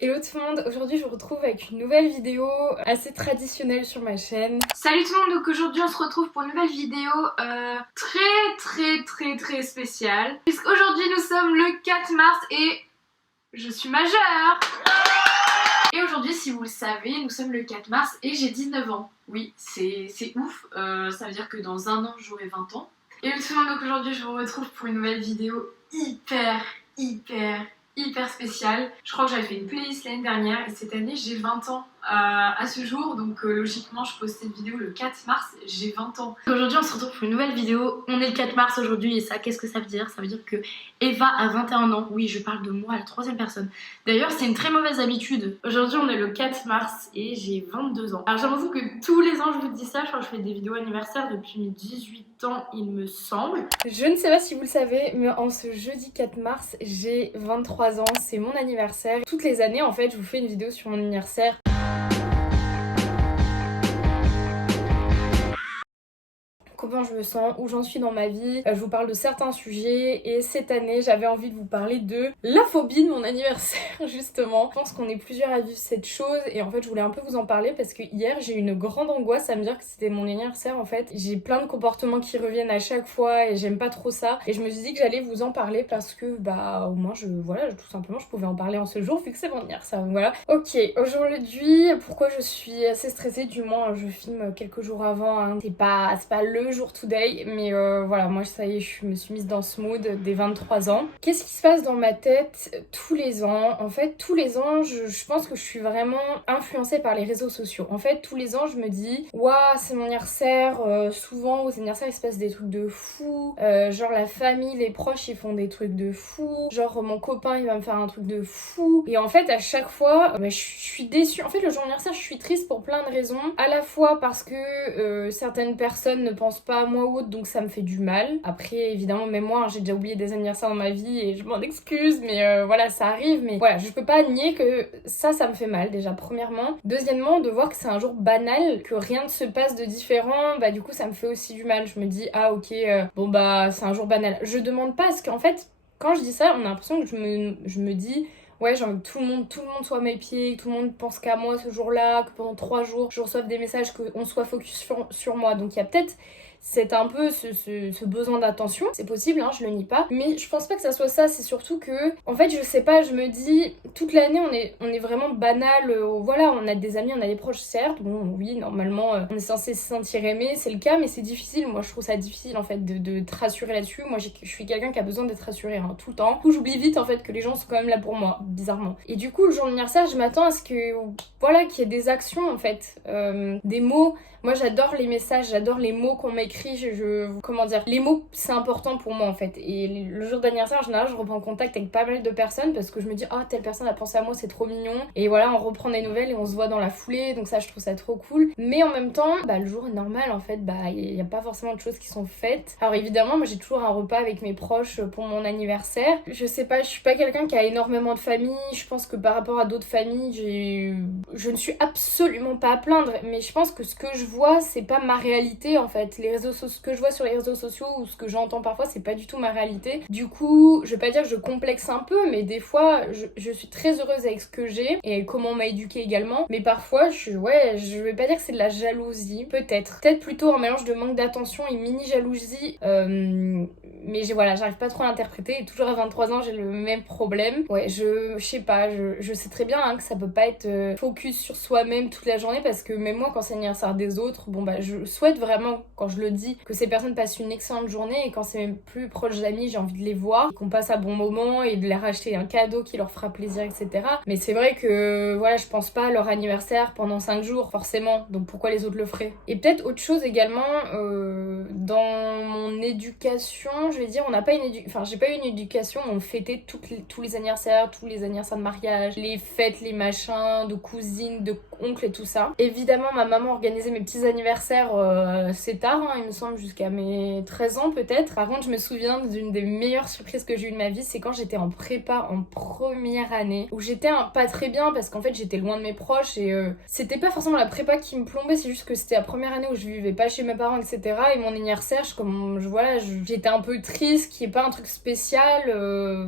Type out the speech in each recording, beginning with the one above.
Hello tout le monde, aujourd'hui je vous retrouve avec une nouvelle vidéo assez traditionnelle sur ma chaîne. Salut tout le monde, donc aujourd'hui on se retrouve pour une nouvelle vidéo très spéciale. Puisqu'aujourd'hui nous sommes le 4 mars et je suis majeure. Et aujourd'hui, si vous le savez, nous sommes le 4 mars et j'ai 19 ans. Oui, c'est ouf, ça veut dire que dans un an j'aurai 20 ans. Et tout le monde, donc aujourd'hui je vous retrouve pour une nouvelle vidéo hyper spéciale. Je crois que j'avais fait une playlist l'année dernière et cette année j'ai 20 ans à ce jour, donc logiquement je poste cette vidéo le 4 mars, j'ai 20 ans. Aujourd'hui on se retrouve pour une nouvelle vidéo, on est le 4 mars aujourd'hui et ça, qu'est-ce que ça veut dire? Ça veut dire que Eva a 21 ans, oui je parle de moi à la troisième personne. D'ailleurs c'est une très mauvaise habitude. Aujourd'hui on est le 4 mars et j'ai 22 ans. Alors j'avoue que tous les ans je vous dis ça, je crois que je fais des vidéos anniversaires depuis mes 18 ans il me semble. Je ne sais pas si vous le savez, mais en ce jeudi 4 mars, j'ai 23 ans, c'est mon anniversaire. Toutes les années en fait je vous fais une vidéo sur mon anniversaire. Comment je me sens, où j'en suis dans ma vie, je vous parle de certains sujets et cette année j'avais envie de vous parler de la phobie de mon anniversaire justement. Je pense qu'on est plusieurs à vivre cette chose et en fait je voulais un peu vous en parler parce que hier j'ai eu une grande angoisse à me dire que c'était mon anniversaire en fait. J'ai plein de comportements qui reviennent à chaque fois et j'aime pas trop ça et je me suis dit que j'allais vous en parler parce que au moins tout simplement je pouvais en parler en ce jour vu que c'est mon anniversaire, donc voilà. Ok, aujourd'hui pourquoi je suis assez stressée, du moins je filme quelques jours avant, hein. C'est pas le jour today, mais voilà, moi ça y est, je me suis mise dans ce mood des 23 ans. Qu'est-ce qui se passe dans ma tête tous les ans? En fait, tous les ans, je pense que je suis vraiment influencée par les réseaux sociaux. En fait, tous les ans, je me dis, waouh, c'est mon anniversaire. Souvent, aux anniversaires, il se passe des trucs de fou. Genre, la famille, les proches, ils font des trucs de fou. Genre, mon copain, il va me faire un truc de fou. Et en fait, à chaque fois, je suis déçue. En fait, le jour de mon anniversaire, je suis triste pour plein de raisons. À la fois parce que certaines personnes ne pensent pas à moi ou autre, donc ça me fait du mal. Après, évidemment, même moi, hein, j'ai déjà oublié des anniversaires dans ma vie et je m'en excuse, mais voilà, ça arrive. Mais voilà, je peux pas nier que ça me fait mal, déjà, premièrement. Deuxièmement, de voir que c'est un jour banal, que rien ne se passe de différent, du coup, ça me fait aussi du mal. Je me dis, ah ok, c'est un jour banal. Je demande pas, parce qu'en fait, quand je dis ça, on a l'impression que je me dis... Ouais, j'ai envie que tout le monde soit à mes pieds, que tout le monde pense qu'à moi ce jour-là, que pendant 3 jours, je reçoive des messages, qu'on soit focus sur moi. Donc il y a peut-être un peu ce besoin d'attention. C'est possible, hein, je le nie pas. Mais je pense pas que ça soit ça, c'est surtout que, en fait, je sais pas, je me dis, toute l'année, on est vraiment banal. Voilà, on a des amis, on a des proches, certes. Bon, oui, normalement, on est censé se sentir aimé, c'est le cas, mais c'est difficile. Moi, je trouve ça difficile, en fait, de te rassurer là-dessus. Moi, je suis quelqu'un qui a besoin d'être rassuré, hein, tout le temps. Du coup, j'oublie vite, en fait, que les gens sont quand même là pour moi, bizarrement. Et du coup, le jour de l'anniversaire, je m'attends à ce que, voilà, qu'il y ait des actions, en fait, des mots. Moi, j'adore les messages, j'adore les mots qu'on m'écrit. Comment dire, les mots, c'est important pour moi, en fait. Et le jour d'anniversaire, en général, je reprends contact avec pas mal de personnes parce que je me dis, oh, telle personne a pensé à moi, c'est trop mignon. Et voilà, on reprend des nouvelles et on se voit dans la foulée. Donc ça, je trouve ça trop cool. Mais en même temps, le jour est normal, en fait. Il n'y a pas forcément de choses qui sont faites. Alors évidemment, moi, j'ai toujours un repas avec mes proches pour mon anniversaire. Je sais pas, je suis pas quelqu'un qui a énormément de famille. Je pense que par rapport à d'autres familles, je ne suis absolument pas à plaindre. Mais je pense que ce que je vois, c'est pas ma réalité, en fait. Ce que je vois sur les réseaux sociaux ou ce que j'entends parfois, c'est pas du tout ma réalité. Du coup, je vais pas dire que je complexe un peu, mais des fois, je suis très heureuse avec ce que j'ai et comment on m'a éduquée également. Mais parfois, je vais pas dire que c'est de la jalousie, peut-être. Peut-être plutôt un mélange de manque d'attention et mini jalousie. Mais j'arrive pas trop à l'interpréter. Et toujours à 23 ans, j'ai le même problème. Ouais, je sais pas, je sais très bien, hein, que ça peut pas être focus sur soi-même toute la journée parce que même moi, quand c'est l'anniversaire des autres, je souhaite vraiment, quand je le dis, que ces personnes passent une excellente journée et quand c'est même plus proches d'amis, j'ai envie de les voir, qu'on passe un bon moment et de leur acheter un cadeau qui leur fera plaisir, etc. Mais c'est vrai que, voilà, je pense pas à leur anniversaire pendant 5 jours, forcément. Donc pourquoi les autres le feraient? Et peut-être autre chose également, dans mon éducation, je vais dire, j'ai pas eu une éducation où on fêtait tous les anniversaires de mariage, les fêtes, les machins, de cousines, oncle et tout ça. Évidemment, ma maman organisait mes petits anniversaires c'est tard, hein, il me semble, jusqu'à mes 13 ans peut-être. Par contre, je me souviens d'une des meilleures surprises que j'ai eues de ma vie, c'est quand j'étais en prépa en première année, où j'étais pas très bien parce qu'en fait j'étais loin de mes proches et c'était pas forcément la prépa qui me plombait, c'est juste que c'était la première année où je vivais pas chez mes parents, etc. Et mon anniversaire, j'étais un peu triste, qu'il n'y ait pas un truc spécial.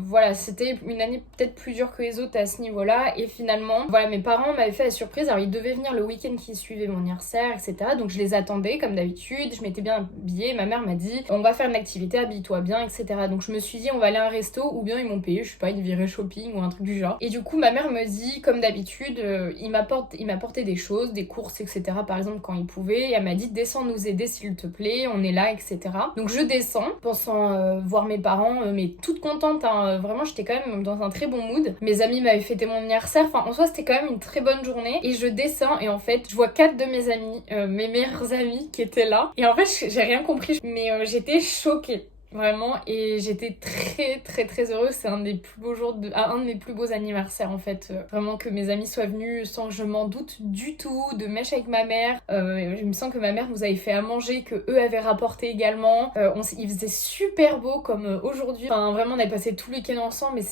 Voilà, c'était une année peut-être plus dure que les autres à ce niveau-là. Et finalement, voilà, mes parents m'avaient fait la surprise. Alors ils devaient venir le week-end qui suivait mon anniversaire, etc. Donc je les attendais comme d'habitude, je m'étais bien habillée. Ma mère m'a dit on va faire une activité, habille-toi bien, etc. Donc je me suis dit on va aller à un resto ou bien ils m'ont payé, je sais pas, une virée shopping ou un truc du genre. Et du coup ma mère me dit comme d'habitude, il m'apportait des choses, des courses, etc. Par exemple quand il pouvait. Et elle m'a dit descends nous aider s'il te plaît, on est là, etc. Donc je descends, pensant voir mes parents, mais toute contente, hein. Vraiment j'étais quand même dans un très bon mood. Mes amis m'avaient fêté mon anniversaire, enfin en soi c'était quand même une très bonne journée. Et je descends et en fait je vois 4 de mes amis, mes meilleurs amis qui étaient là. Et en fait j'ai rien compris, mais j'étais choquée. Vraiment, et j'étais très très très heureuse. C'est un des plus beaux jours un de mes plus beaux anniversaires en fait. Vraiment que mes amis soient venus sans que je m'en doute du tout, de mèche avec ma mère. Je me sens que ma mère nous avait fait à manger, que eux avaient rapporté également. Il faisait super beau comme aujourd'hui. Enfin vraiment on avait passé tout le week-end ensemble, mais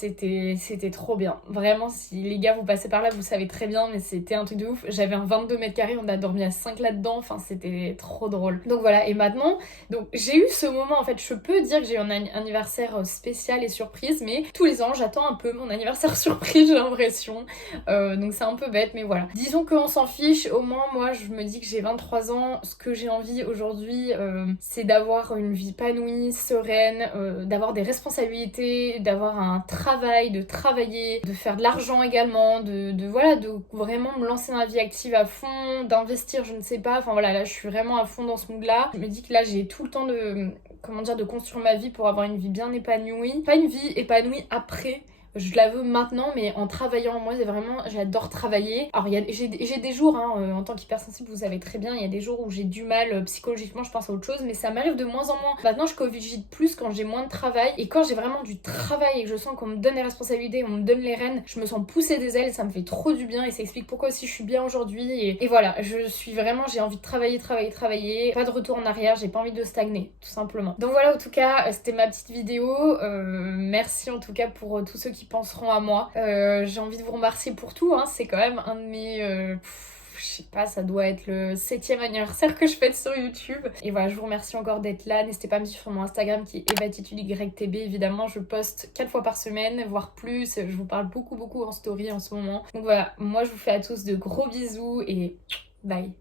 c'était trop bien. Vraiment si les gars vous passez par là vous savez très bien, mais c'était un truc de ouf. J'avais un 22 mètres carrés, on a dormi à 5 là-dedans. Enfin c'était trop drôle. Donc voilà, et maintenant, donc j'ai eu ce moment en fait, je peux dire que j'ai eu un anniversaire spécial et surprise, mais tous les ans j'attends un peu mon anniversaire surprise, j'ai l'impression. Donc c'est un peu bête, mais voilà. Disons qu'on s'en fiche, au moins moi je me dis que j'ai 23 ans, ce que j'ai envie aujourd'hui c'est d'avoir une vie épanouie, sereine, d'avoir des responsabilités, d'avoir un travail, de travailler, de faire de l'argent également, de vraiment me lancer dans la vie active à fond, d'investir, je ne sais pas, enfin voilà, là je suis vraiment à fond dans ce mood là. Je me dis que là j'ai tout le temps de construire ma vie pour avoir une vie bien épanouie. Pas une vie épanouie après, je la veux maintenant, mais en travaillant. Moi, c'est vraiment, j'adore travailler. Alors, j'ai des jours, hein, en tant qu'hypersensible, vous savez très bien, il y a des jours où j'ai du mal psychologiquement, je pense à autre chose, mais ça m'arrive de moins en moins. Maintenant, je cogite plus quand j'ai moins de travail, et quand j'ai vraiment du travail et que je sens qu'on me donne les responsabilités, on me donne les rênes, je me sens pousser des ailes, ça me fait trop du bien, et ça explique pourquoi aussi je suis bien aujourd'hui. Et voilà, j'ai envie de travailler, pas de retour en arrière, j'ai pas envie de stagner, tout simplement. Donc voilà, en tout cas, c'était ma petite vidéo. Merci en tout cas pour tous ceux qui penseront à moi. J'ai envie de vous remercier pour tout, hein. C'est quand même un de mes... je sais pas, ça doit être le 7e anniversaire que je fête sur YouTube. Et voilà, je vous remercie encore d'être là. N'hésitez pas à me suivre sur mon Instagram qui est evatitudytb. Évidemment, je poste 4 fois par semaine, voire plus. Je vous parle beaucoup en story en ce moment. Donc voilà, moi je vous fais à tous de gros bisous et bye.